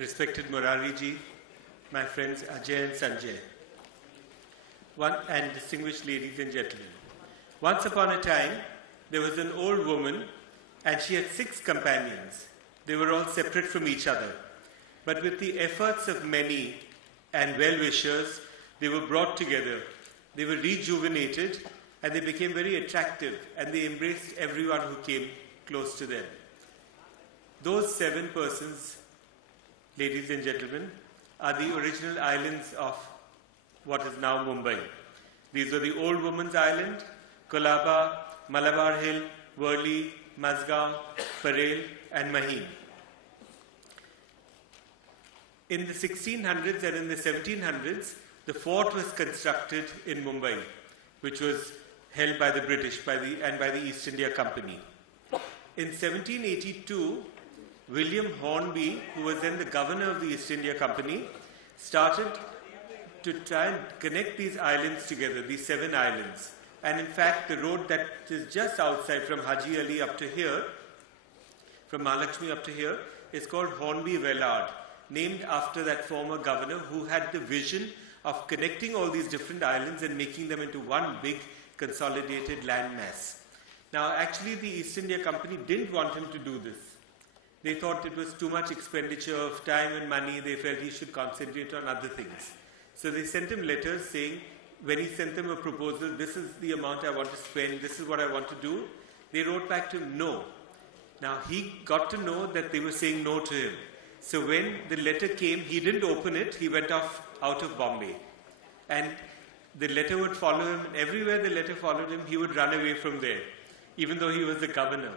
respected Murari ji, my friends Ajay and Sanjay, and distinguished ladies and gentlemen. Once upon a time, there was an old woman and she had 6 companions. They were all separate from each other. But with the efforts of many and well-wishers, they were brought together. They were rejuvenated and they became very attractive and they embraced everyone who came close to them. Those 7 persons, ladies and gentlemen, are the original islands of what is now Mumbai. These are the Old Woman's Island, Colaba, Malabar Hill, Worli, Mazgaon, Parel and Mahim. In the 1600s and in the 1700s, the fort was constructed in Mumbai, which was held by the British and by the East India Company. In 1782, William Hornby, who was then the governor of the East India Company, started to try and connect these islands together, these 7 islands. And in fact, the road that is just outside from Haji Ali up to here, from Mahalakshmi up to here, is called Hornby-Vellard, named after that former governor who had the vision of connecting all these different islands and making them into one big consolidated landmass. Now, actually, the East India Company didn't want him to do this. They thought it was too much expenditure of time and money. They felt he should concentrate on other things. So they sent him letters saying, when he sent them a proposal, this is the amount I want to spend, this is what I want to do, they wrote back to him, no. Now, he got to know that they were saying no to him. So when the letter came, he didn't open it, he went off out of Bombay. And the letter would follow him, and everywhere the letter followed him, he would run away from there, even though he was the governor.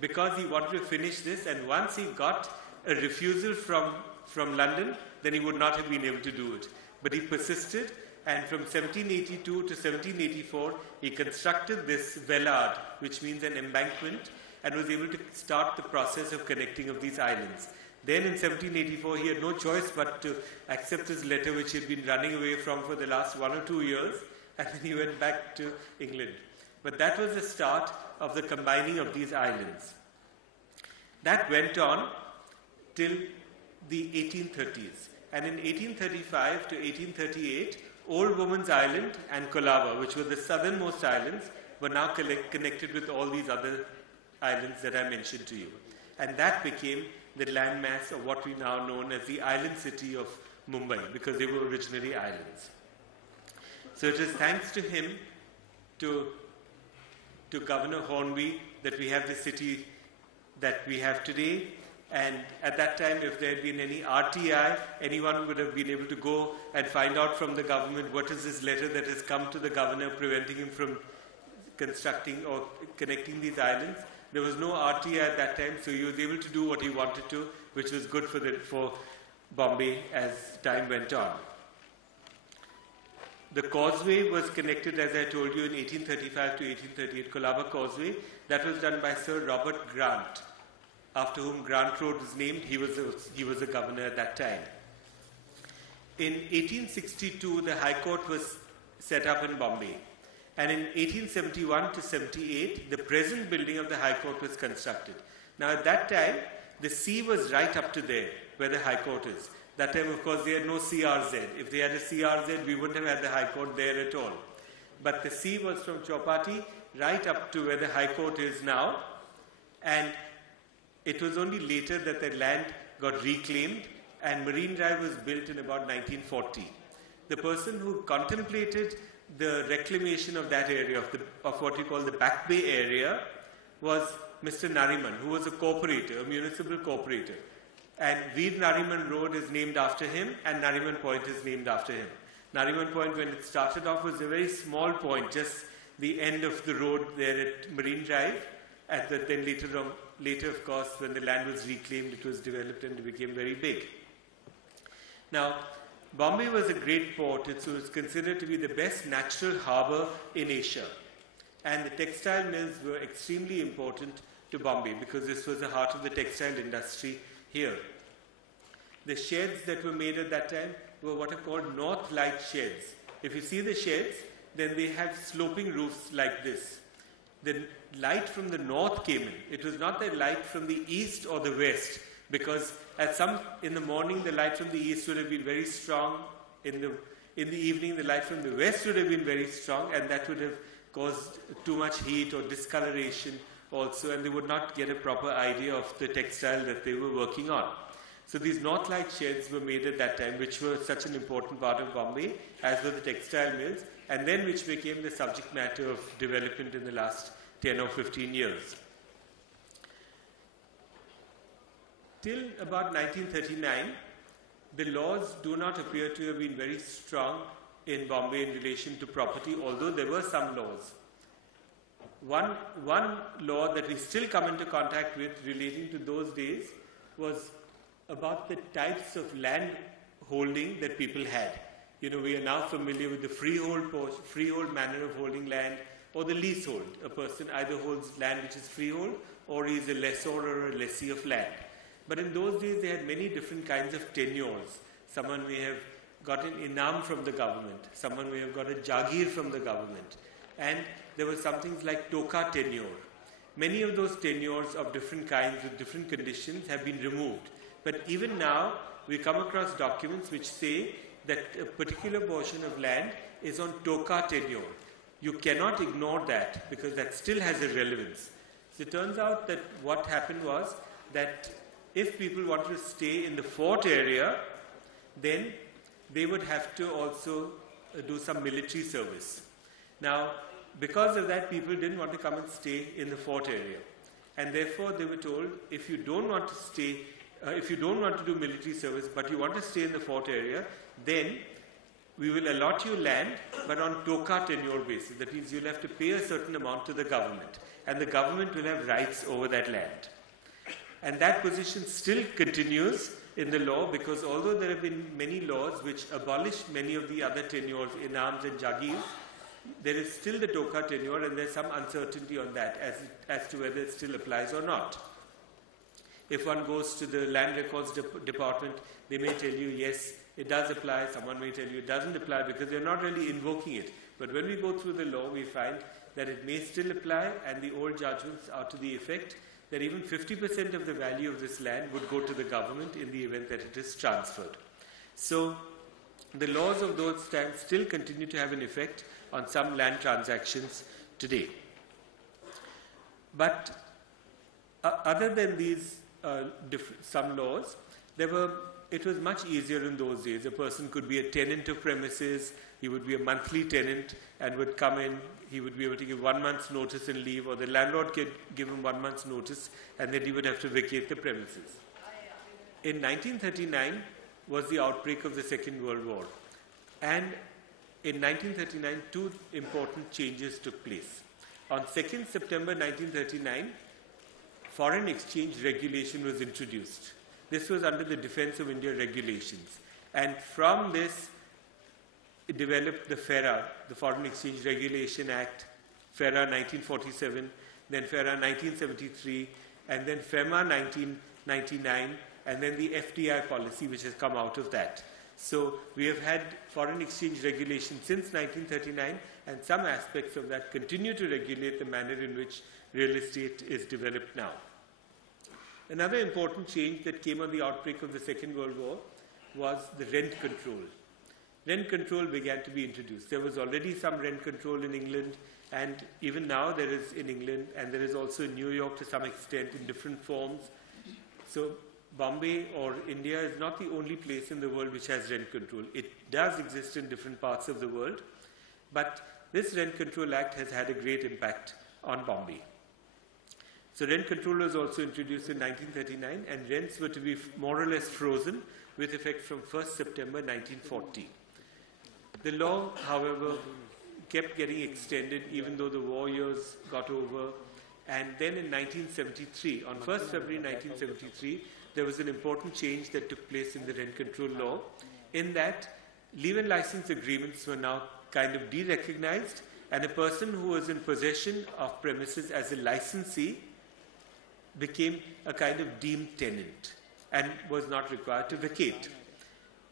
Because he wanted to finish this, and once he got a refusal from London, then he would not have been able to do it. But he persisted, and from 1782 to 1784, he constructed this vellard, which means an embankment, and was able to start the process of connecting of these islands. Then in 1784, he had no choice but to accept his letter, which he had been running away from for the last 1 or 2 years, and then he went back to England. But that was the start of the combining of these islands. That went on till the 1830s. And in 1835 to 1838, Old Woman's Island and Colaba, which were the southernmost islands, were now connected with all these other islands that I mentioned to you. And that became the landmass of what we now know as the island city of Mumbai, because they were originally islands. So it is thanks to him, to Governor Hornby, that we have the city that we have today. And at that time, if there had been any RTI, anyone would have been able to go and find out from the government what is this letter that has come to the governor preventing him from constructing or connecting these islands. There was no RTI at that time, so he was able to do what he wanted to, which was good for Bombay as time went on. The causeway was connected, as I told you, in 1835 to 1838, Colaba Causeway. That was done by Sir Robert Grant, after whom Grant Road was named. He was a governor at that time. In 1862, the High Court was set up in Bombay. And in 1871 to 78, the present building of the High Court was constructed. Now, at that time, the sea was right up to there, where the High Court is. That time, of course, they had no CRZ. If they had a CRZ, we wouldn't have had the High Court there at all. But the sea was from Chowpatty right up to where the High Court is now. And it was only later that the land got reclaimed, and Marine Drive was built in about 1940. The person who contemplated the reclamation of that area, of what we call the Back Bay area, was Mr. Nariman, who was a corporator, a municipal corporator. And Veer Nariman Road is named after him, and Nariman Point is named after him. Nariman Point, when it started off, was a very small point, just the end of the road there at Marine Drive. And then later, of course, when the land was reclaimed, it was developed and it became very big. Now, Bombay was a great port. It was considered to be the best natural harbour in Asia. And the textile mills were extremely important to Bombay because this was the heart of the textile industry here. The sheds that were made at that time were what are called north light sheds. If you see the sheds, then they have sloping roofs like this. The light from the north came in. It was not the light from the east or the west, because in the morning the light from the east would have been very strong, in the evening the light from the west would have been very strong, and that would have caused too much heat or discoloration also, and they would not get a proper idea of the textile that they were working on. So these north light sheds were made at that time, which were such an important part of Bombay, as were the textile mills, and then which became the subject matter of development in the last 10 or 15 years. Till about 1939, the laws do not appear to have been very strong in Bombay in relation to property, although there were some laws. One law that we still come into contact with relating to those days was about the types of land holding that people had. We are now familiar with the freehold manner of holding land, or the leasehold. A person either holds land which is freehold, or he is a lessor or a lessee of land. But in those days, they had many different kinds of tenures. Someone may have got an inam from the government. Someone may have got a jagir from the government. And there were some things like toka tenure. Many of those tenures of different kinds with different conditions have been removed. But even now, we come across documents which say that a particular portion of land is on toka tenure. You cannot ignore that, because that still has a relevance. So it turns out that what happened was that if people wanted to stay in the fort area, then they would have to also do some military service. Now, because of that, people didn't want to come and stay in the fort area. And therefore, they were told, if you don't want to stay, if you don't want to do military service, but you want to stay in the fort area, then we will allot you land, but on toka tenure basis. That means you'll have to pay a certain amount to the government, and the government will have rights over that land. And that position still continues in the law, because although there have been many laws which abolish many of the other tenures, inams and jagirs, there is still the toka tenure, and there's some uncertainty on that as to whether it still applies or not. If one goes to the land records department, they may tell you, yes, it does apply. Someone may tell you it doesn't apply, because they're not really invoking it. But when we go through the law, we find that it may still apply, and the old judgments are to the effect that even 50% of the value of this land would go to the government in the event that it is transferred. So the laws of those times still continue to have an effect on some land transactions today. But other than these some laws, it was much easier in those days. A person could be a tenant of premises, he would be a monthly tenant and would come in, he would be able to give 1 month's notice and leave, or the landlord could give him 1 month's notice, and then he would have to vacate the premises. In 1939 was the outbreak of the Second World War. And in 1939, two important changes took place. On 2nd September 1939, foreign exchange regulation was introduced. This was under the Defence of India regulations. And from this, it developed the FERA, the Foreign Exchange Regulation Act, FERA 1947, then FERA 1973, and then FEMA 1999, and then the FDI policy which has come out of that. So we have had foreign exchange regulation since 1939, and some aspects of that continue to regulate the manner in which real estate is developed now. Another important change that came on the outbreak of the Second World War was the rent control. Rent control began to be introduced. There was already some rent control in England, and even now there is in England, and there is also in New York to some extent in different forms. So Bombay or India is not the only place in the world which has rent control. It does exist in different parts of the world, but this Rent Control Act has had a great impact on Bombay. So rent control was also introduced in 1939, and rents were to be more or less frozen with effect from 1st September 1940. The law, however, kept getting extended even though the war years got over. And then in 1973, on 1st February 1973, there was an important change that took place in the rent control law, in that leave and license agreements were now kind of de-recognized, and a person who was in possession of premises as a licensee became a kind of deemed tenant and was not required to vacate.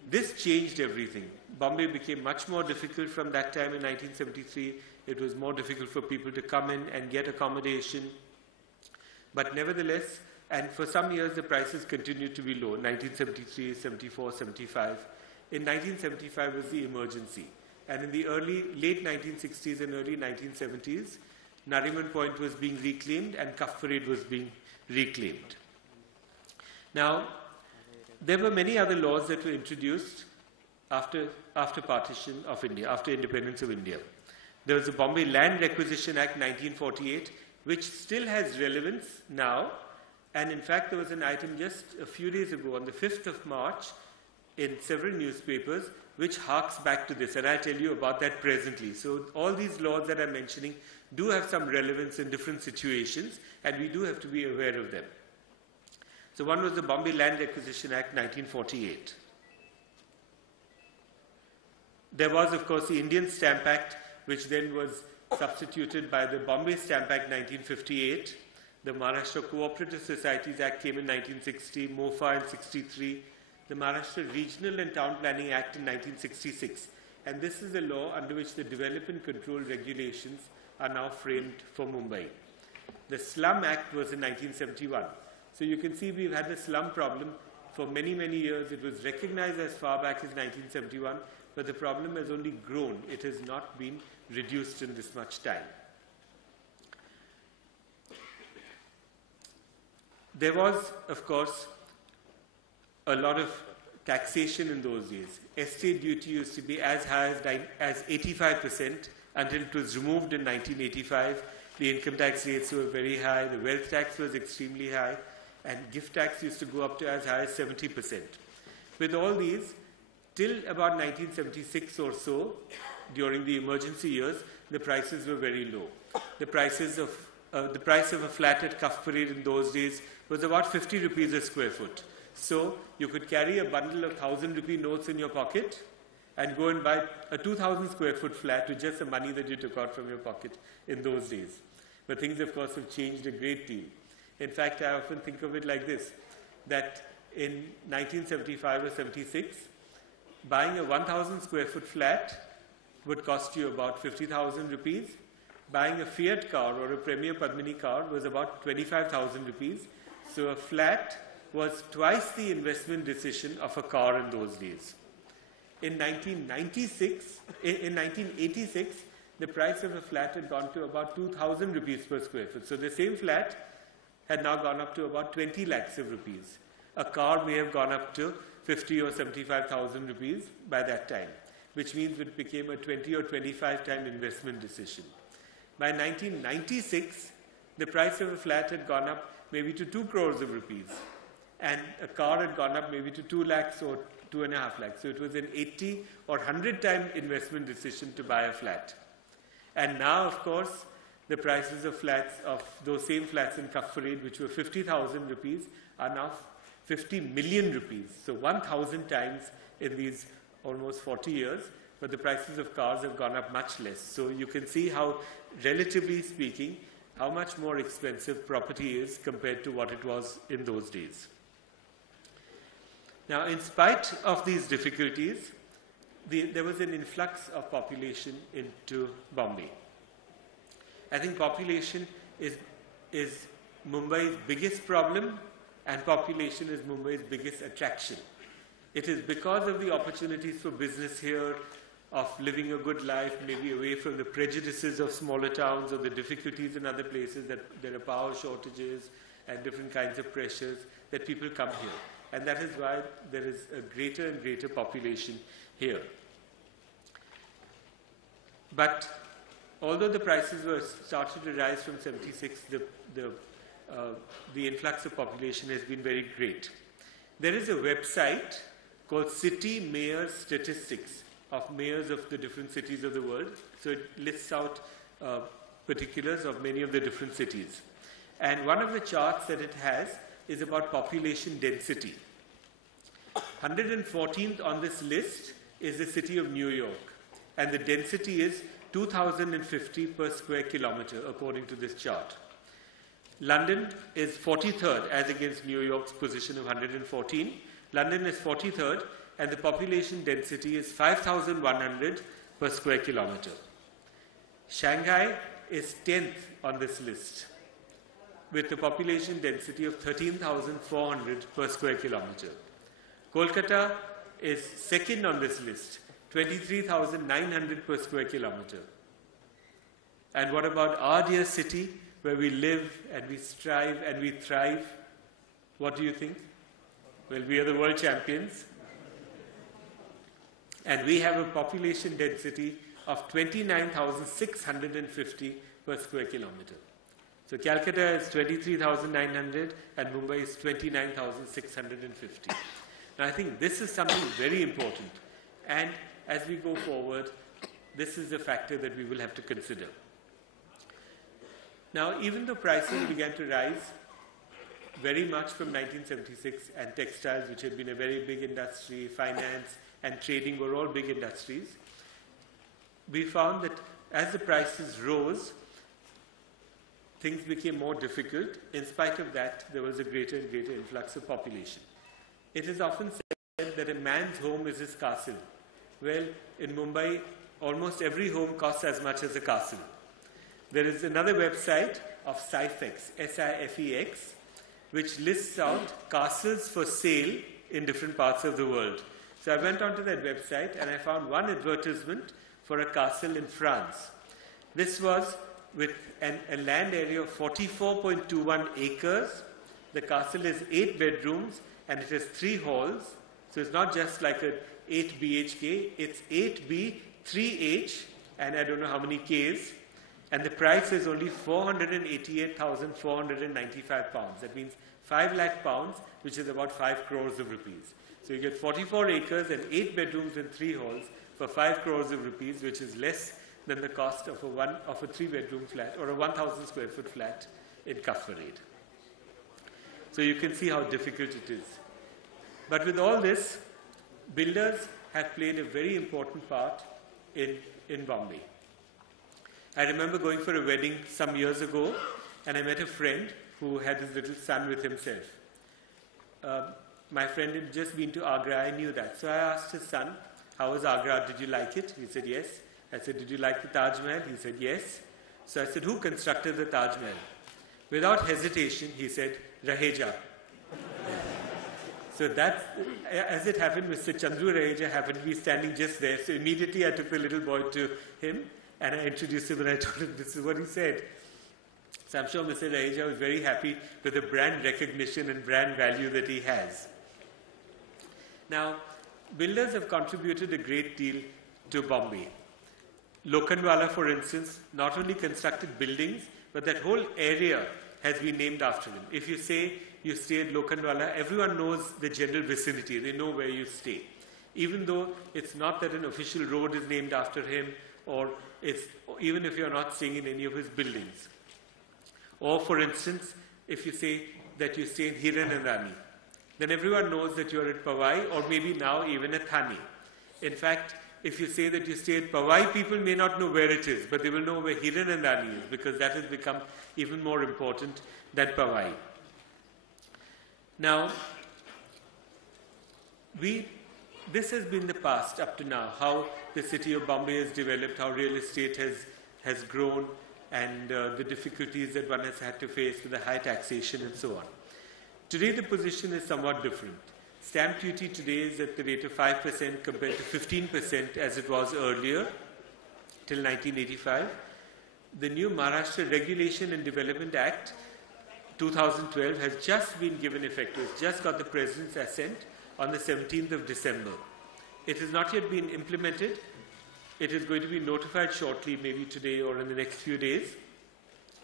This changed everything. Bombay became much more difficult from that time in 1973. It was more difficult for people to come in and get accommodation. But nevertheless, And for some years, the prices continued to be low, 1973, 74, 75. In 1975 was the emergency. And in the late 1960s and early 1970s, Nariman Point was being reclaimed and Kaf Parade was being reclaimed. Now, there were many other laws that were introduced after partition of India, after independence of India. There was the Bombay Land Requisition Act 1948, which still has relevance now. And in fact, there was an item just a few days ago, on the 5th of March, in several newspapers, which harks back to this. And I'll tell you about that presently. So all these laws that I'm mentioning do have some relevance in different situations, and we do have to be aware of them. So one was the Bombay Land Requisition Act 1948. There was, of course, the Indian Stamp Act, which then was substituted by the Bombay Stamp Act 1958. The Maharashtra Cooperative Societies Act came in 1960, MOFA in 63, the Maharashtra Regional and Town Planning Act in 1966. And this is a law under which the development control regulations are now framed for Mumbai. The Slum Act was in 1971. So you can see we've had a slum problem for many, many years. It was recognized as far back as 1971, but the problem has only grown. It has not been reduced in this much time. There was, of course, a lot of taxation in those days. Estate duty used to be as high as 85% until it was removed in 1985. The income tax rates were very high, the wealth tax was extremely high, and gift tax used to go up to as high as 70%. With all these, till about 1976 or so, during the emergency years, the prices were very low. The price of a flat at Kaf Parade in those days was about 50 rupees a square foot. So you could carry a bundle of 1,000 rupee notes in your pocket and go and buy a 2,000 square foot flat with just the money that you took out from your pocket in those days. But things, of course, have changed a great deal. In fact, I often think of it like this, that in 1975 or 76, buying a 1,000 square foot flat would cost you about 50,000 rupees. Buying a Fiat car or a Premier Padmini car was about 25,000 rupees. So a flat was twice the investment decision of a car in those days. In 1986, the price of a flat had gone to about 2,000 rupees per square foot. So the same flat had now gone up to about 20 lakhs of rupees. A car may have gone up to 50 or 75,000 rupees by that time, which means it became a 20 or 25 time investment decision. By 1996, the price of a flat had gone up maybe to 2 crores of rupees, and a car had gone up maybe to 2 lakhs or 2.5 lakhs. So it was an 80 or 100 time investment decision to buy a flat. And now, of course, the prices of flats, of those same flats in Kaf Parade, which were 50,000 rupees, are now 50 million rupees. So 1,000 times in these almost 40 years, but the prices of cars have gone up much less. So you can see how, relatively speaking, how much more expensive property is compared to what it was in those days. Now, in spite of these difficulties, there was an influx of population into Bombay. I think population is Mumbai's biggest problem, and population is Mumbai's biggest attraction. It is because of the opportunities for business here, of living a good life, maybe away from the prejudices of smaller towns or the difficulties in other places, that there are power shortages and different kinds of pressures, that people come here. And that is why there is a greater and greater population here. But although the prices were started to rise from 76, the influx of population has been very great. There is a website called City Mayor Statistics of mayors of the different cities of the world. So it lists out particulars of many of the different cities. And one of the charts that it has is about population density. 114th on this list is the city of New York, and the density is 2,050 per square kilometer according to this chart. London is 43rd as against New York's position of 114. London is 43rd, and the population density is 5,100 per square kilometer. Shanghai is 10th on this list. with a population density of 13,400 per square kilometer. Kolkata is second on this list, 23,900 per square kilometer. And what about our dear city, where we live and we strive and we thrive? What do you think? Well, we are the world champions. And we have a population density of 29,650 per square kilometer. So Calcutta is 23,900 and Mumbai is 29,650. Now I think this is something very important. And as we go forward, this is a factor that we will have to consider. Now, even though prices began to rise very much from 1976, and textiles, which had been a very big industry, finance and trading were all big industries, we found that as the prices rose, things became more difficult. In spite of that, there was a greater and greater influx of population. It is often said that a man's home is his castle. Well, in Mumbai, almost every home costs as much as a castle. There is another website of Sifex, S-I-F-E-X, which lists out castles for sale in different parts of the world. So I went onto that website and I found one advertisement for a castle in France. This was with a land area of 44.21 acres. The castle is 8 bedrooms and it has 3 halls. So it's not just like an 8 BHK, it's 8B, 3H, and I don't know how many Ks. And the price is only £488,495. That means 5 lakh pounds, which is about 5 crores of rupees. So you get 44 acres and 8 bedrooms and 3 halls for 5 crores of rupees, which is less than the cost of a 3-bedroom flat or a 1,000 square foot flat in Kaffared. So you can see how difficult it is. But with all this, builders have played a very important part in Bombay. I remember going for a wedding some years ago, and I met a friend who had his little son with himself. My friend had just been to Agra, I knew that. So I asked his son, how was Agra? Did you like it? He said, yes. I said, did you like the Taj Mahal? He said, yes. So I said, who constructed the Taj Mahal? Without hesitation, he said, Raheja. So that's, as it happened, Mr. Chandru Raheja happened to be standing just there. So immediately I took the little boy to him and I introduced him and I told him this is what he said. So I'm sure Mr. Raheja was very happy with the brand recognition and brand value that he has. Now, builders have contributed a great deal to Bombay. Lokhandwala, for instance, not only constructed buildings, but that whole area has been named after him. If you say you stay at Lokhandwala, everyone knows the general vicinity. They know where you stay. Even though it's not that an official road is named after him, or even if you're not staying in any of his buildings. Or, for instance, if you say that you stay in Hiran and Rani, then everyone knows that you're at Powai, or maybe now even at Thane. In fact, if you say that you stay at Powai, people may not know where it is, but they will know where Hiran and Rani is, because that has become even more important than Powai. Now, this has been the past up to now, how the city of Bombay has developed, how real estate has grown, and the difficulties that one has had to face with the high taxation and so on. Today the position is somewhat different. Stamp duty today is at the rate of 5% compared to 15% as it was earlier, till 1985. The new Maharashtra Regulation and Development Act 2012 has just been given effect. It's just got the President's assent on the 17th of December. It has not yet been implemented. It is going to be notified shortly, maybe today or in the next few days.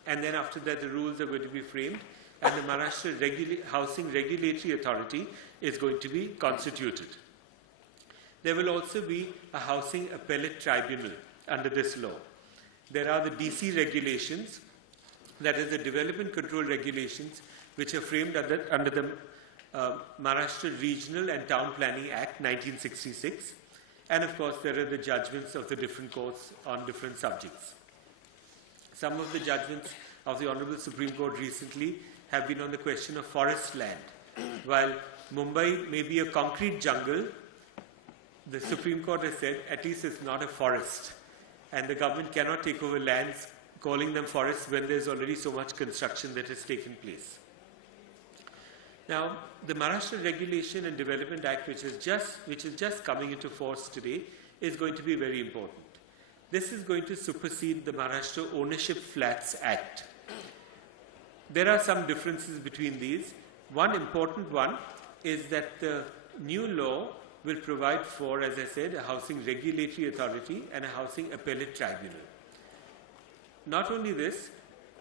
And then after that, the rules are going to be framed, and the Maharashtra Housing Regulatory Authority is going to be constituted. There will also be a Housing Appellate Tribunal under this law. There are the DC regulations, that is the Development Control Regulations, which are framed under the Maharashtra Regional and Town Planning Act 1966. And of course, there are the judgments of the different courts on different subjects. Some of the judgments of the Honorable Supreme Court recently have been on the question of forest land. While Mumbai may be a concrete jungle, the Supreme Court has said at least it's not a forest. And the government cannot take over lands calling them forests when there's already so much construction that has taken place. Now, the Maharashtra Regulation and Development Act, which is just coming into force today, is going to be very important. This is going to supersede the Maharashtra Ownership Flats Act. There are some differences between these. One important one is that the new law will provide for, as I said, a housing regulatory authority and a housing appellate tribunal. Not only this,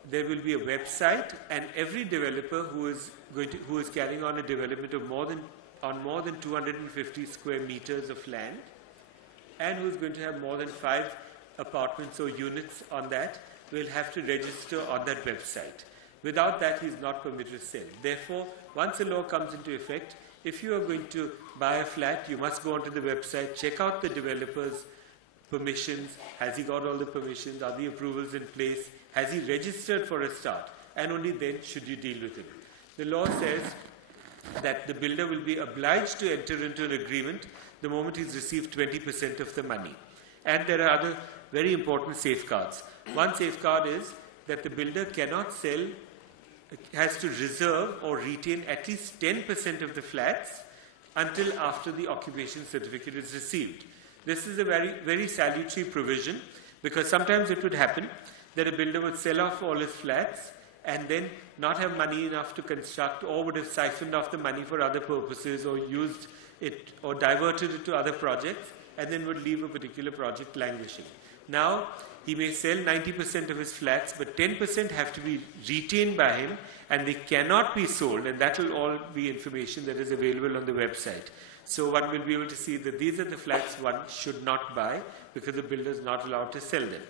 there will be a website, and every developer who is carrying on a development of more than 250 square meters of land, and who is going to have more than 5 apartments or units on that, will have to register on that website. Without that, he is not permitted to sell. Therefore, once the law comes into effect, if you are going to buy a flat, you must go onto the website, check out the developer's permissions. Has he got all the permissions? Are the approvals in place? Has he registered for a start? And only then should you deal with him. The law says that the builder will be obliged to enter into an agreement the moment he's received 20% of the money. And there are other very important safeguards. One safeguard is that the builder cannot sell, has to reserve or retain at least 10% of the flats until after the occupation certificate is received. This is a very, very salutary provision, because sometimes it would happen that a builder would sell off all his flats and then not have money enough to construct, or would have siphoned off the money for other purposes, or used it or diverted it to other projects, and then would leave a particular project languishing. Now, he may sell 90% of his flats, but 10% have to be retained by him, and they cannot be sold, and that will all be information that is available on the website. So one will be able to see that these are the flats one should not buy, because the builder is not allowed to sell them.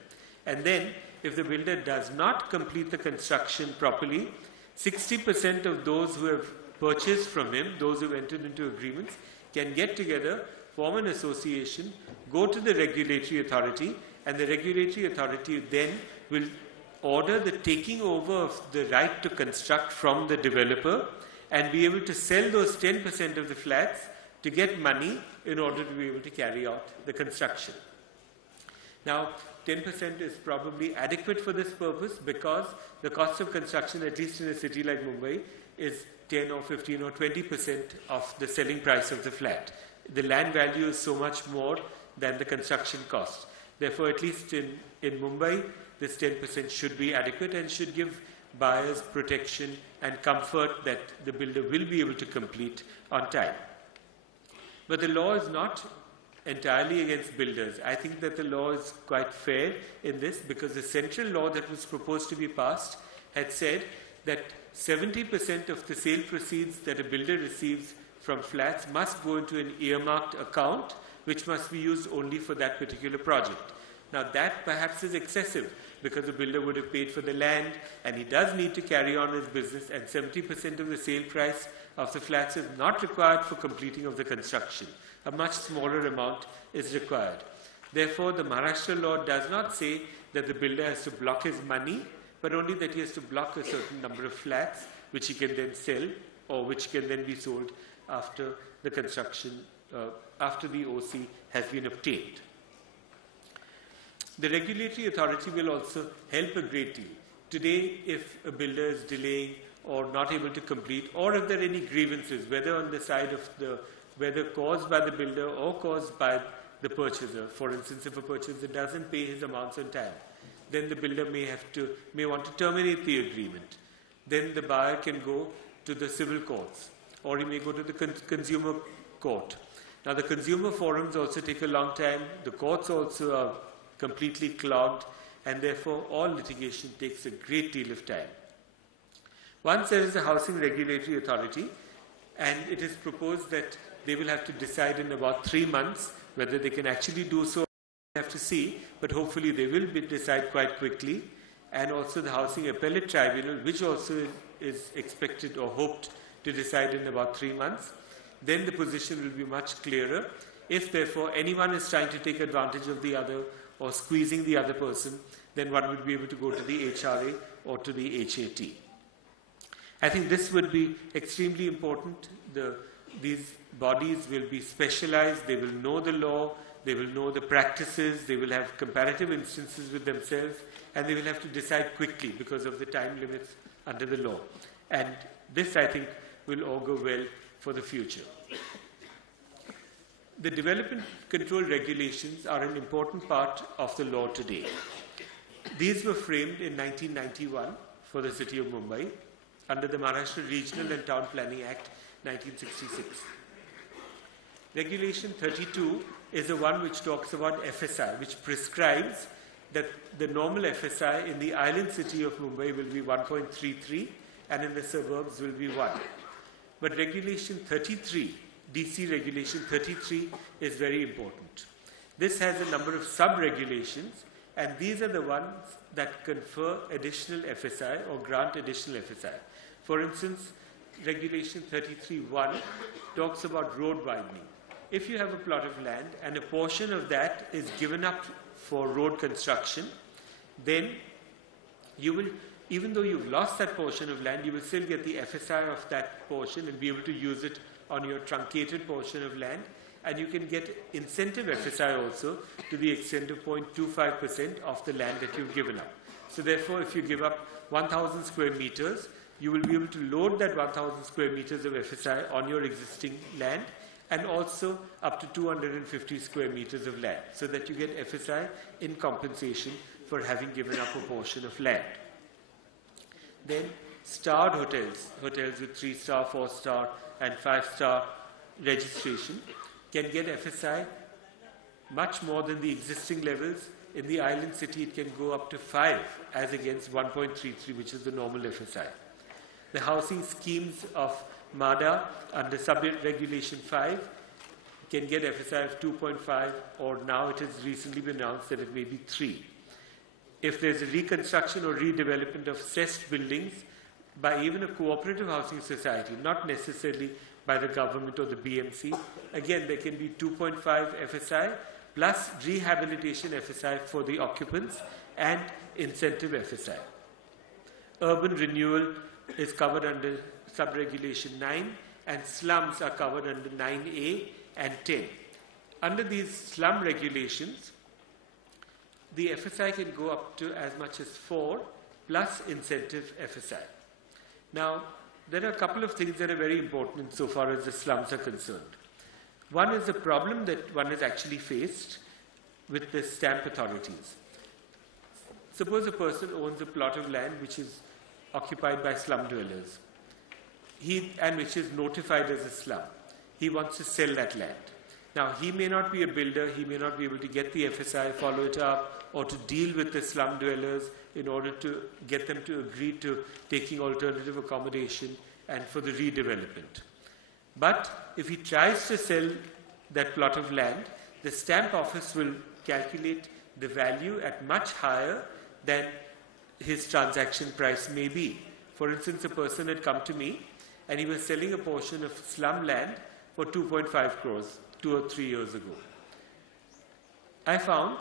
And then, if the builder does not complete the construction properly, 60% of those who have purchased from him, those who have entered into agreements, can get together, form an association, go to the regulatory authority, and the regulatory authority then will order the taking over of the right to construct from the developer, and be able to sell those 10% of the flats to get money in order to be able to carry out the construction. Now, 10% is probably adequate for this purpose, because the cost of construction, at least in a city like Mumbai, is 10 or 15 or 20% of the selling price of the flat. The land value is so much more than the construction cost. Therefore, at least in Mumbai, this 10% should be adequate and should give buyers protection and comfort that the builder will be able to complete on time. But the law is not entirely against builders. I think that the law is quite fair in this, because the central law that was proposed to be passed had said that 70% of the sale proceeds that a builder receives from flats must go into an earmarked account, which must be used only for that particular project. Now, that perhaps is excessive, because the builder would have paid for the land, and he does need to carry on his business, and 70% of the sale price of the flats is not required for completing of the construction. A much smaller amount is required. Therefore, the Maharashtra law does not say that the builder has to block his money, but only that he has to block a certain number of flats, which he can then sell, or which can then be sold after the construction, after the OC has been obtained. The regulatory authority will also help a great deal. Today, if a builder is delaying or not able to complete, or if there are any grievances, whether on the side of whether caused by the builder or caused by the purchaser, for instance, if a purchaser doesn't pay his amounts on time, then the builder may want to terminate the agreement. Then the buyer can go to the civil courts, or he may go to the consumer court. Now, the consumer forums also take a long time. The courts also are completely clogged, and therefore all litigation takes a great deal of time. Once there is a housing regulatory authority, and it is proposed that they will have to decide in about 3 months whether they can actually do so. We have to see, but hopefully they will decide quite quickly. And also the Housing Appellate Tribunal, which also is expected or hoped to decide in about 3 months. Then the position will be much clearer. If therefore anyone is trying to take advantage of the other or squeezing the other person, then one would be able to go to the HRA or to the HAT. I think this would be extremely important. These bodies will be specialized, they will know the law, they will know the practices, they will have comparative instances with themselves, and they will have to decide quickly because of the time limits under the law. And this, I think, will augur well for the future. The development control regulations are an important part of the law today. These were framed in 1991 for the city of Mumbai under the Maharashtra Regional and Town Planning Act 1966. Regulation 32 is the one which talks about FSI, which prescribes that the normal FSI in the island city of Mumbai will be 1.33 and in the suburbs will be 1. But Regulation 33, DC Regulation 33, is very important. This has a number of sub-regulations, and these are the ones that confer additional FSI or grant additional FSI. For instance, Regulation 33(1) talks about road widening. If you have a plot of land and a portion of that is given up for road construction, then you will, even though you've lost that portion of land, you will still get the FSI of that portion and be able to use it on your truncated portion of land. And you can get incentive FSI also to the extent of 0.25% of the land that you've given up. So therefore, if you give up 1,000 square meters, you will be able to load that 1,000 square meters of FSI on your existing land, and also up to 250 square meters of land, so that you get FSI in compensation for having given up a portion of land. Then starred hotels, hotels with 3-star, 4-star and 5-star registration, can get FSI much more than the existing levels. In the island city, it can go up to 5 as against 1.33, which is the normal FSI. The housing schemes of MADA under sub-regulation 5 can get FSI of 2.5, or now it has recently been announced that it may be 3. If there's a reconstruction or redevelopment of cessed buildings by even a cooperative housing society, not necessarily by the government or the BMC, again there can be 2.5 FSI plus rehabilitation FSI for the occupants and incentive FSI. Urban renewal is covered under sub-regulation 9, and slums are covered under 9A and 10. Under these slum regulations, the FSI can go up to as much as 4 plus incentive FSI. Now, there are a couple of things that are very important insofar as the slums are concerned. One is the problem that one has actually faced with the stamp authorities. Suppose a person owns a plot of land which is occupied by slum dwellers, and which is notified as a slum. He wants to sell that land. Now, he may not be a builder, he may not be able to get the FSI, follow it up, or to deal with the slum dwellers in order to get them to agree to taking alternative accommodation and for the redevelopment. But if he tries to sell that plot of land, the stamp office will calculate the value at much higher than his transaction price may be. For instance, a person had come to me and he was selling a portion of slum land for 2.5 crores 2 or 3 years ago. I found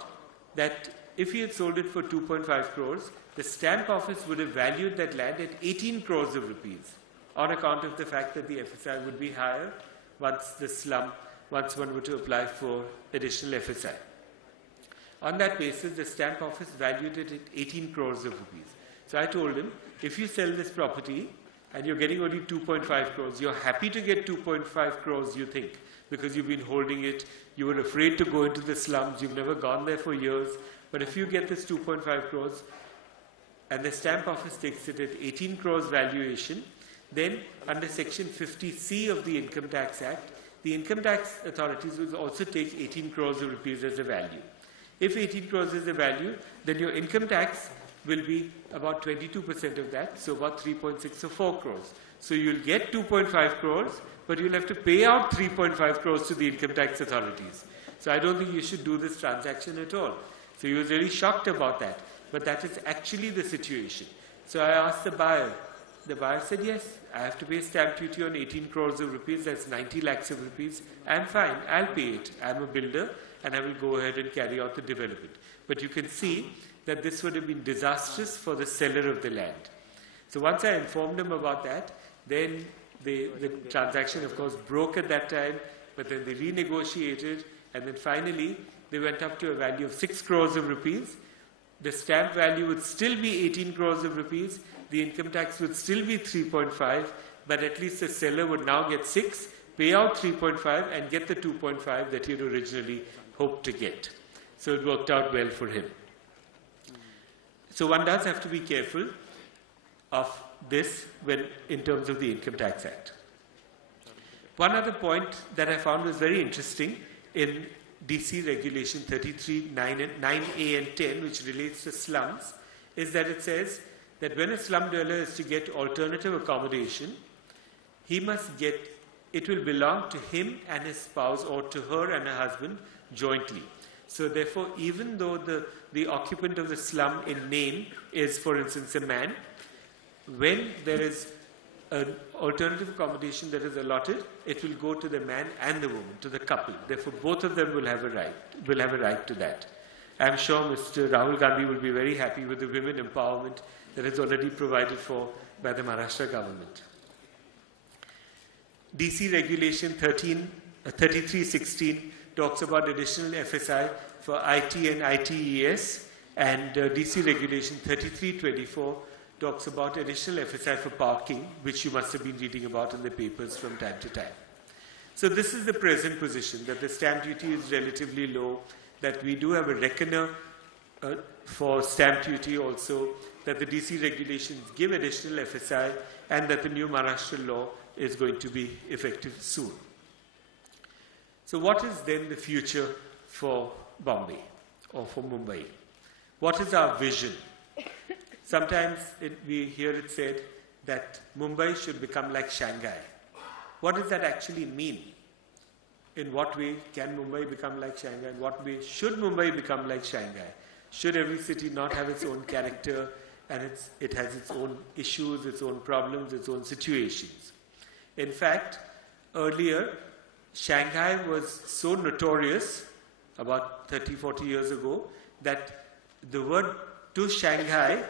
that if he had sold it for 2.5 crores, the stamp office would have valued that land at 18 crores of rupees on account of the fact that the FSI would be higher once one were to apply for additional FSI. On that basis, the stamp office valued it at 18 crores of rupees. So I told him, if you sell this property and you're getting only 2.5 crores, you're happy to get 2.5 crores, you think, because you've been holding it, you were afraid to go into the slums, you've never gone there for years. But if you get this 2.5 crores and the stamp office takes it at 18 crores valuation, then under section 50C of the Income Tax Act, the income tax authorities will also take 18 crores of rupees as a value. If 18 crores is the value, then your income tax will be about 22% of that, so about 3.6 or 4 crores. So you'll get 2.5 crores, but you'll have to pay out 3.5 crores to the income tax authorities. So I don't think you should do this transaction at all. So he was really shocked about that. But that is actually the situation. So I asked the buyer. The buyer said, yes, I have to pay stamp duty on 18 crores of rupees, that's 90 lakhs of rupees. I'm fine, I'll pay it. I'm a builder and I will go ahead and carry out the development. But you can see that this would have been disastrous for the seller of the land. So once I informed him about that, then the transaction, of course, broke at that time, but then they renegotiated And then finally, they went up to a value of 6 crores of rupees. The stamp value would still be 18 crores of rupees. The income tax would still be 3.5, but at least the seller would now get 6, pay out 3.5, and get the 2.5 that he had originally hoped to get. So it worked out well for him. So one does have to be careful of this when, in terms of the Income Tax Act. One other point that I found was very interesting in DC Regulation 33, 9A and 10, which relates to slums, is that it says that when a slum dweller is to get alternative accommodation, he must get, it will belong to him and his spouse, or to her and her husband jointly. So therefore, even though the occupant of the slum in name is, for instance, a man, when there is an alternative accommodation that is allotted, it will go to the man and the woman, to the couple. Therefore, both of them will have a right to that. I'm sure Mr. Rahul Gandhi will be very happy with the women empowerment that is already provided for by the Maharashtra government. DC Regulation 3316 talks about additional FSI for IT and ITES, and DC Regulation 3324 talks about additional FSI for parking, which you must have been reading about in the papers from time to time. So this is the present position, that the stamp duty is relatively low, that we do have a reckoner for stamp duty also, that the DC regulations give additional FSI, and that the new Maharashtra law is going to be effective soon. So what is then the future for Bombay or for Mumbai? What is our vision? Sometimes we hear it said that Mumbai should become like Shanghai. What does that actually mean? In what way can Mumbai become like Shanghai? In what way should Mumbai become like Shanghai? Should every city not have its own character, and it has its own issues, its own problems, its own situations? In fact, earlier, Shanghai was so notorious, about 30, 40 years ago, that the word to Shanghai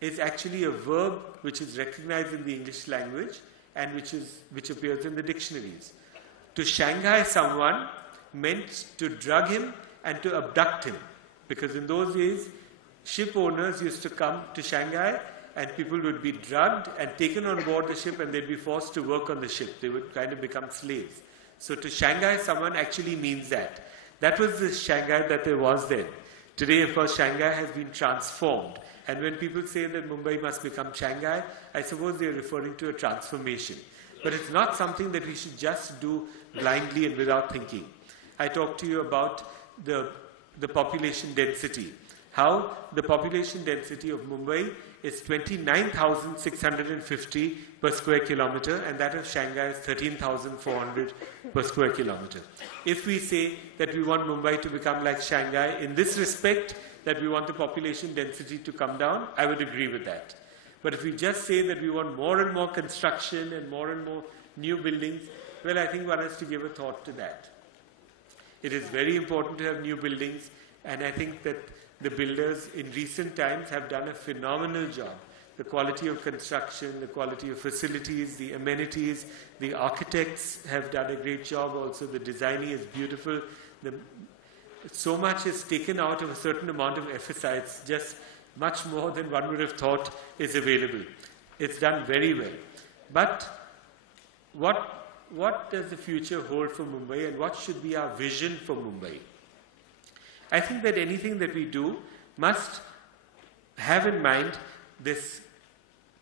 is actually a verb which is recognized in the English language and which appears in the dictionaries. To Shanghai someone meant to drug him and to abduct him, because in those days, ship owners used to come to Shanghai and people would be drugged and taken on board the ship, and they'd be forced to work on the ship. They would kind of become slaves. So to Shanghai someone actually means that. That was the Shanghai that there was then. Today, of course, Shanghai has been transformed. And when people say that Mumbai must become Shanghai, I suppose they're referring to a transformation. But it's not something that we should just do blindly and without thinking. I talked to you about the population density. How the population density of Mumbai is 29,650 per square kilometer, and that of Shanghai is 13,400 per square kilometer. If we say that we want Mumbai to become like Shanghai in this respect, that we want the population density to come down, I would agree with that. But if we just say that we want more and more construction and more new buildings, well, I think one has to give a thought to that. It is very important to have new buildings, and I think that the builders in recent times have done a phenomenal job. The quality of construction, the quality of facilities, the amenities, the architects have done a great job also. The designing is beautiful. So much is taken out of a certain amount of FSI. It's just much more than one would have thought is available. It's done very well. But what does the future hold for Mumbai, and what should be our vision for Mumbai? I think that anything that we do must have in mind this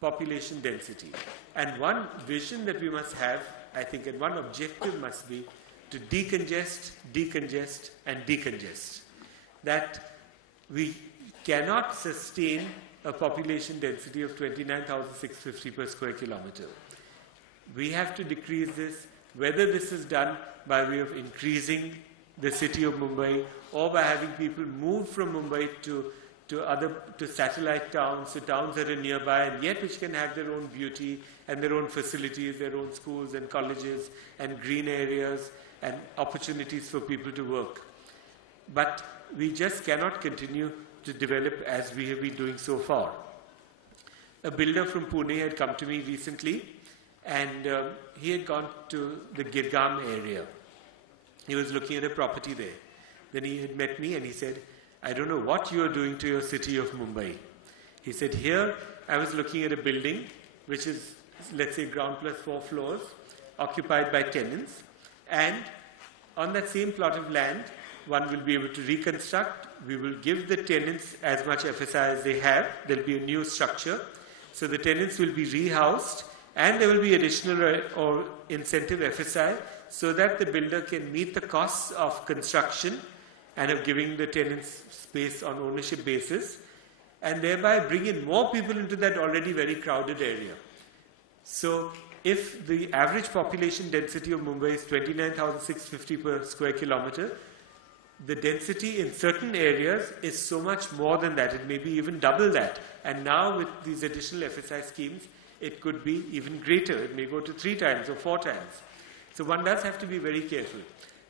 population density. And one vision that we must have, I think, and one objective must be to decongest, decongest, and decongest. That we cannot sustain a population density of 29,650 per square kilometer. We have to decrease this, whether this is done by way of increasing the city of Mumbai, or by having people move from Mumbai to satellite towns, to towns that are nearby, and yet which can have their own beauty and their own facilities, their own schools and colleges and green areas and opportunities for people to work. But we just cannot continue to develop as we have been doing so far. A builder from Pune had come to me recently, and he had gone to the Girgaon area. He was looking at a property there. Then he had met me and he said, I don't know what you are doing to your city of Mumbai. He said, here I was looking at a building which is, let's say, ground plus 4 floors, occupied by tenants. And on that same plot of land, one will be able to reconstruct. We will give the tenants as much FSI as they have. There will be a new structure. So the tenants will be rehoused and there will be additional or incentive FSI so that the builder can meet the costs of construction and of giving the tenants space on ownership basis and thereby bring in more people into that already very crowded area. So if the average population density of Mumbai is 29,650 per square kilometer, the density in certain areas is so much more than that. It may be even double that. And now with these additional FSI schemes, it could be even greater. It may go to 3 times or 4 times. So one does have to be very careful.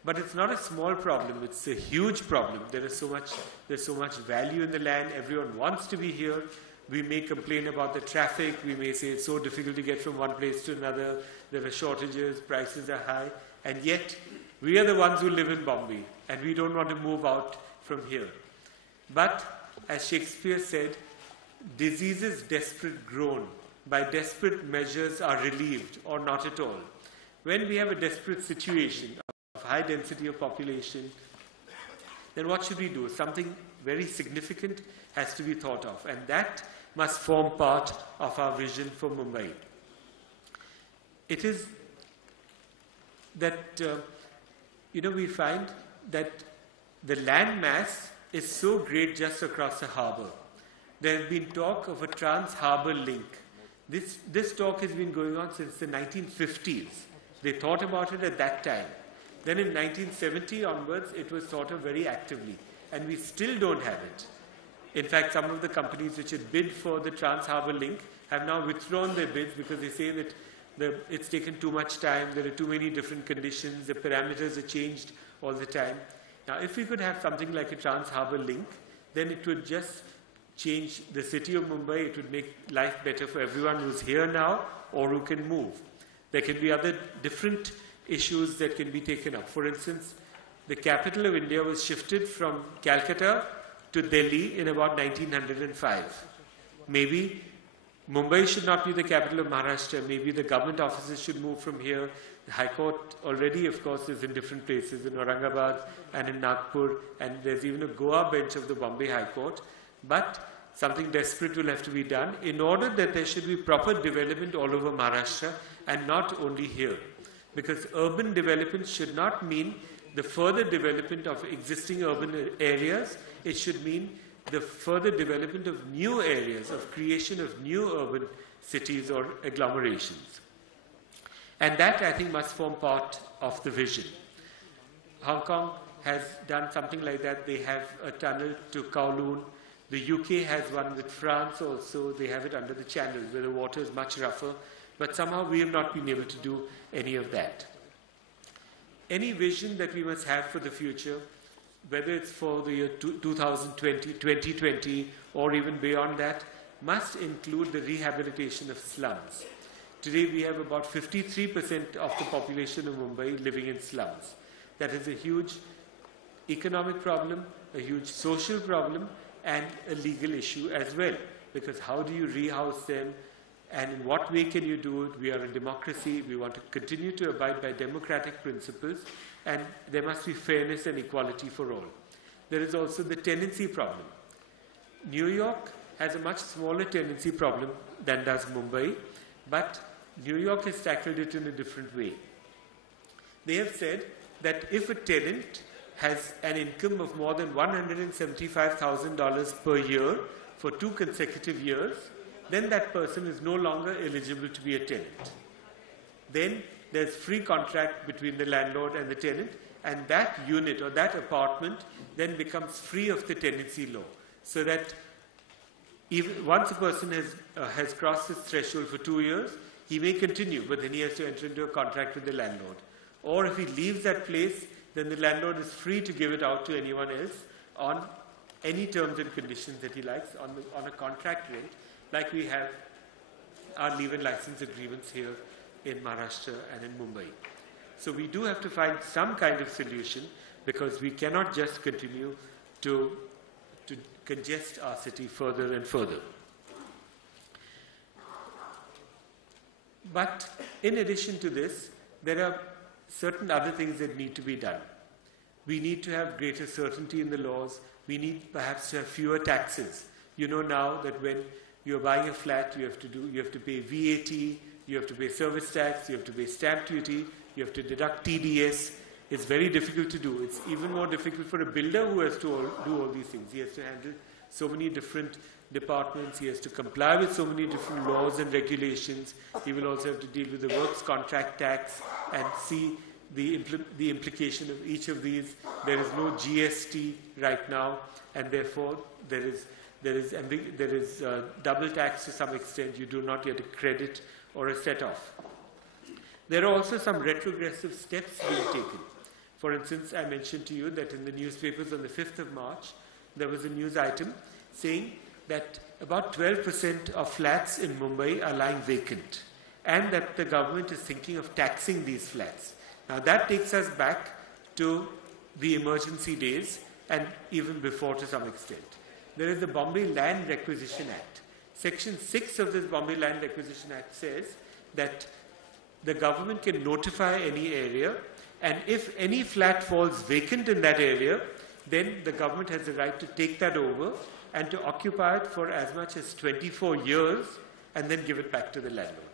But it's not a small problem. It's a huge problem. There's so much value in the land. Everyone wants to be here. We may complain about the traffic. We may say it's so difficult to get from one place to another. There are shortages. Prices are high. And yet, we are the ones who live in Bombay. And we don't want to move out from here. But, as Shakespeare said, diseases desperate grown. By desperate measures are relieved, or not at all. When we have a desperate situation of high density of population, then what should we do? Something very significant has to be thought of, and that must form part of our vision for Mumbai. It is that, we find that the land mass is so great just across the harbour. There has been talk of a trans-harbour link. This talk has been going on since the 1950s. They thought about it at that time. Then in 1970 onwards, it was thought of very actively. And we still don't have it. In fact, some of the companies which had bid for the Trans-Harbour Link have now withdrawn their bids because they say that it's taken too much time, there are too many different conditions, the parameters are changed all the time. Now, if we could have something like a Trans-Harbour Link, then it would just change the city of Mumbai. It would make life better for everyone who's here now or who can move. There can be other different issues that can be taken up. For instance, the capital of India was shifted from Calcutta to Delhi in about 1905. Maybe Mumbai should not be the capital of Maharashtra. Maybe the government offices should move from here. The High Court already, of course, is in different places, in Aurangabad and in Nagpur, and there's even a Goa bench of the Bombay High Court. But something desperate will have to be done in order that there should be proper development all over Maharashtra and not only here. Because urban development should not mean the further development of existing urban areas. It should mean the further development of new areas, of creation of new urban cities or agglomerations. And that, I think, must form part of the vision. Hong Kong has done something like that. They have a tunnel to Kowloon. The UK has one with France also. They have it under the Channel, where the water is much rougher. But somehow we have not been able to do any of that. Any vision that we must have for the future, whether it's for the year 2020, or even beyond that, must include the rehabilitation of slums. Today we have about 53% of the population of Mumbai living in slums. That is a huge economic problem, a huge social problem, and a legal issue as well. Because how do you rehouse them? And in what way can you do it? We are a democracy. We want to continue to abide by democratic principles. And there must be fairness and equality for all. There is also the tenancy problem. New York has a much smaller tenancy problem than does Mumbai. But New York has tackled it in a different way. They have said that if a tenant has an income of more than $175,000 per year for 2 consecutive years, then that person is no longer eligible to be a tenant. Then there's free contract between the landlord and the tenant, and that unit or that apartment then becomes free of the tenancy law. So that even once a person has crossed this threshold for 2 years, he may continue, but then he has to enter into a contract with the landlord. Or if he leaves that place, then the landlord is free to give it out to anyone else on any terms and conditions that he likes on a contract rate, like we have our leave and license agreements here in Maharashtra and in Mumbai. So we do have to find some kind of solution, because we cannot just continue to congest our city further and further. But in addition to this, there are certain other things that need to be done. We need to have greater certainty in the laws. We need perhaps to have fewer taxes. You know now that when you're buying a flat, you have to pay VAT, you have to pay service tax, you have to pay stamp duty, you have to deduct TDS. It's very difficult to do. It's even more difficult for a builder who has to do all these things. He has to handle so many different departments. He has to comply with so many different laws and regulations. He will also have to deal with the works contract tax and see the implication of each of these. There is no GST right now, and therefore there is double tax to some extent. You do not get a credit or a set-off. There are also some retrogressive steps being taken. For instance, I mentioned to you that in the newspapers on the 5th of March, there was a news item saying that about 12% of flats in Mumbai are lying vacant, and that the government is thinking of taxing these flats. Now that takes us back to the emergency days, and even before to some extent. There is the Bombay Land Requisition Act. Section 6 of this Bombay Land Requisition Act says that the government can notify any area, and if any flat falls vacant in that area, then the government has the right to take that over and to occupy it for as much as 24 years and then give it back to the landlord.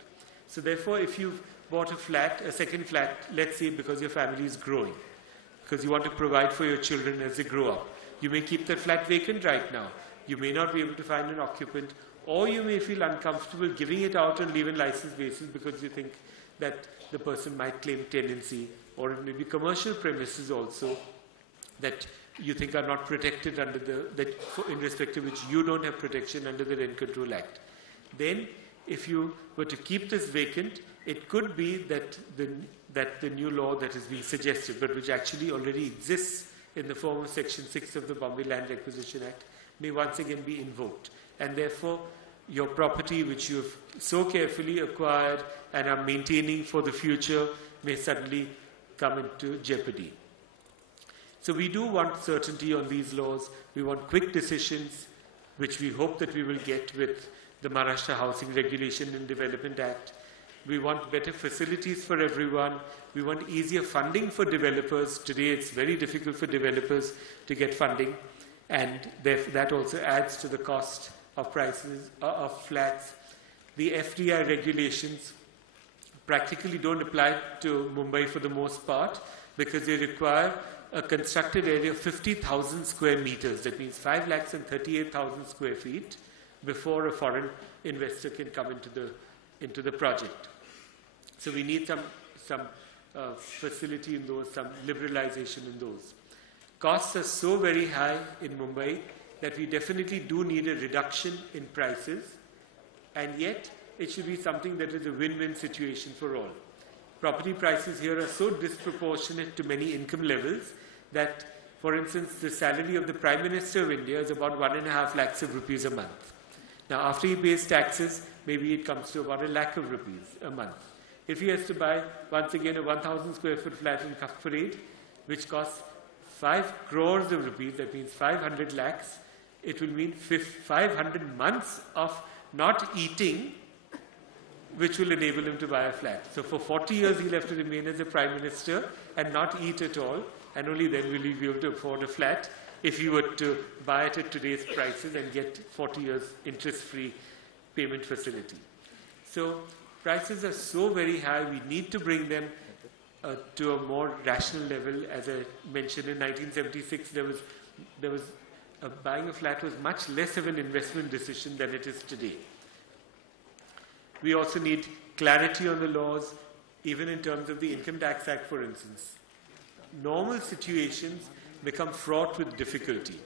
So therefore, if you've bought a flat, a second flat, let's say because your family is growing, because you want to provide for your children as they grow up, you may keep that flat vacant right now. You may not be able to find an occupant, or you may feel uncomfortable giving it out on leave-in license basis because you think that the person might claim tenancy, or it may be commercial premises also that you think are not protected under in respect of which you don't have protection under the Rent Control Act. Then, if you were to keep this vacant, it could be that the new law that is being suggested, but which actually already exists in the form of Section 6 of the Bombay Land Requisition Act, may once again be invoked. And therefore, your property which you have so carefully acquired and are maintaining for the future may suddenly come into jeopardy. So we do want certainty on these laws. We want quick decisions, which we hope that we will get with the Maharashtra Housing Regulation and Development Act. We want better facilities for everyone. We want easier funding for developers. Today it's very difficult for developers to get funding, and that also adds to the cost of prices of flats. The FDI regulations practically don't apply to Mumbai for the most part, because they require a constructed area of 50,000 square meters. That means 5,38,000 square feet before a foreign investor can come into the project. So we need some facility in those, some liberalization in those. Costs are so very high in Mumbai that we definitely do need a reduction in prices, and yet it should be something that is a win-win situation for all. Property prices here are so disproportionate to many income levels that, for instance, the salary of the Prime Minister of India is about 1.5 lakhs of rupees a month. Now, after he pays taxes, maybe it comes to about 1 lakh of rupees a month. If he has to buy, once again, a 1,000 square foot flat in Kaf Parade, which costs 5 crores of rupees, that means 500 lakhs, it will mean 500 months of not eating, which will enable him to buy a flat. So for 40 years, he'll have to remain as a Prime Minister and not eat at all, and only then will he be able to afford a flat if he were to buy it at today's prices and get 40 years interest-free payment facility. So prices are so very high, we need to bring them to a more rational level. As I mentioned, in 1976, buying a flat was much less of an investment decision than it is today. We also need clarity on the laws, even in terms of the Income Tax Act, for instance. Normal situations become fraught with difficulty.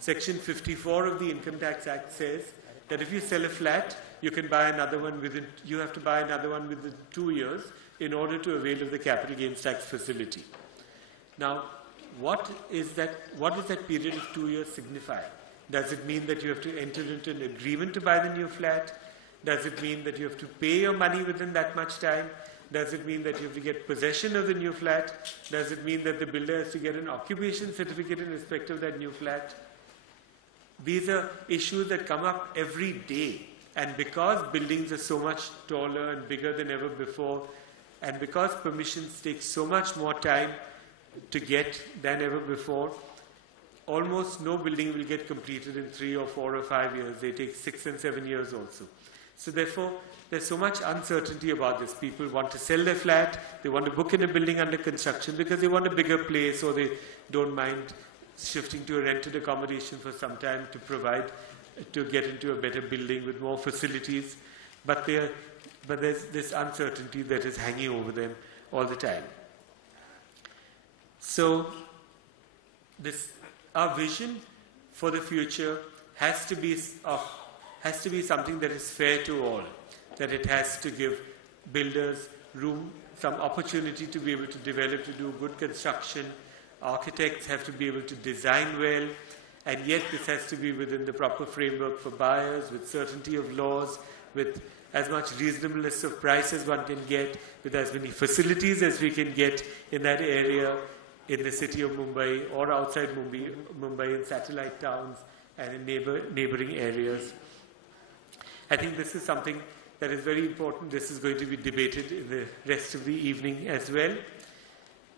Section 54 of the Income Tax Act says that if you sell a flat, you can buy another one you have to buy another one within 2 years in order to avail of the capital gains tax facility. Now, what does that period of 2 years signify? Does it mean that you have to enter into an agreement to buy the new flat? Does it mean that you have to pay your money within that much time? Does it mean that you have to get possession of the new flat? Does it mean that the builder has to get an occupation certificate in respect of that new flat? These are issues that come up every day. And because buildings are so much taller and bigger than ever before, and because permissions take so much more time to get than ever before, almost no building will get completed in 3 or 4 or 5 years. They take 6 and 7 years also. So therefore, there's so much uncertainty about this. People want to sell their flat, they want to book in a building under construction because they want a bigger place, or they don't mind shifting to a rented accommodation for some time to get into a better building with more facilities. But there's this uncertainty that is hanging over them all the time. So our vision for the future has to be something that is fair to all, that it has to give builders room, some opportunity to be able to develop, to do good construction. Architects have to be able to design well, and yet this has to be within the proper framework for buyers, with certainty of laws, with as much reasonableness of price as one can get, with as many facilities as we can get in that area, in the city of Mumbai or outside Mumbai in satellite towns and in neighboring areas. I think this is something that is very important. This is going to be debated in the rest of the evening as well.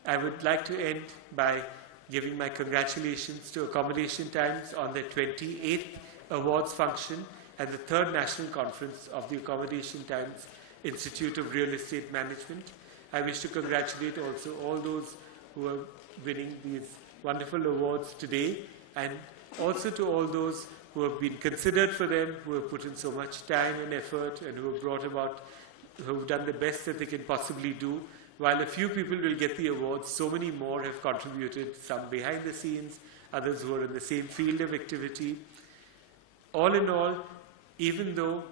I would like to end by giving my congratulations to Accommodation Times on their 28th awards function at the 3rd National Conference of the Accommodation Times Institute of Real Estate Management. I wish to congratulate also all those who are winning these wonderful awards today, and also to all those who have been considered for them, who have put in so much time and effort, and who have done the best that they can possibly do. While a few people will get the awards, so many more have contributed, some behind the scenes, others who are in the same field of activity. All in all, even though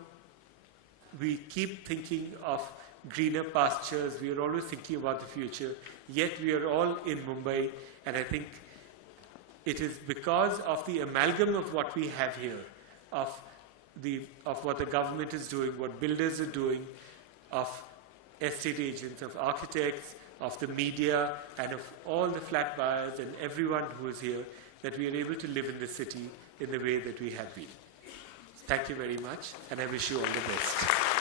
we keep thinking of greener pastures, we are always thinking about the future, yet we are all in Mumbai, and I think it is because of the amalgam of what we have here, of what the government is doing, what builders are doing, of estate agents, of architects, of the media, and of all the flat buyers and everyone who is here, that we are able to live in the city in the way that we have been. Thank you very much, and I wish you all the best.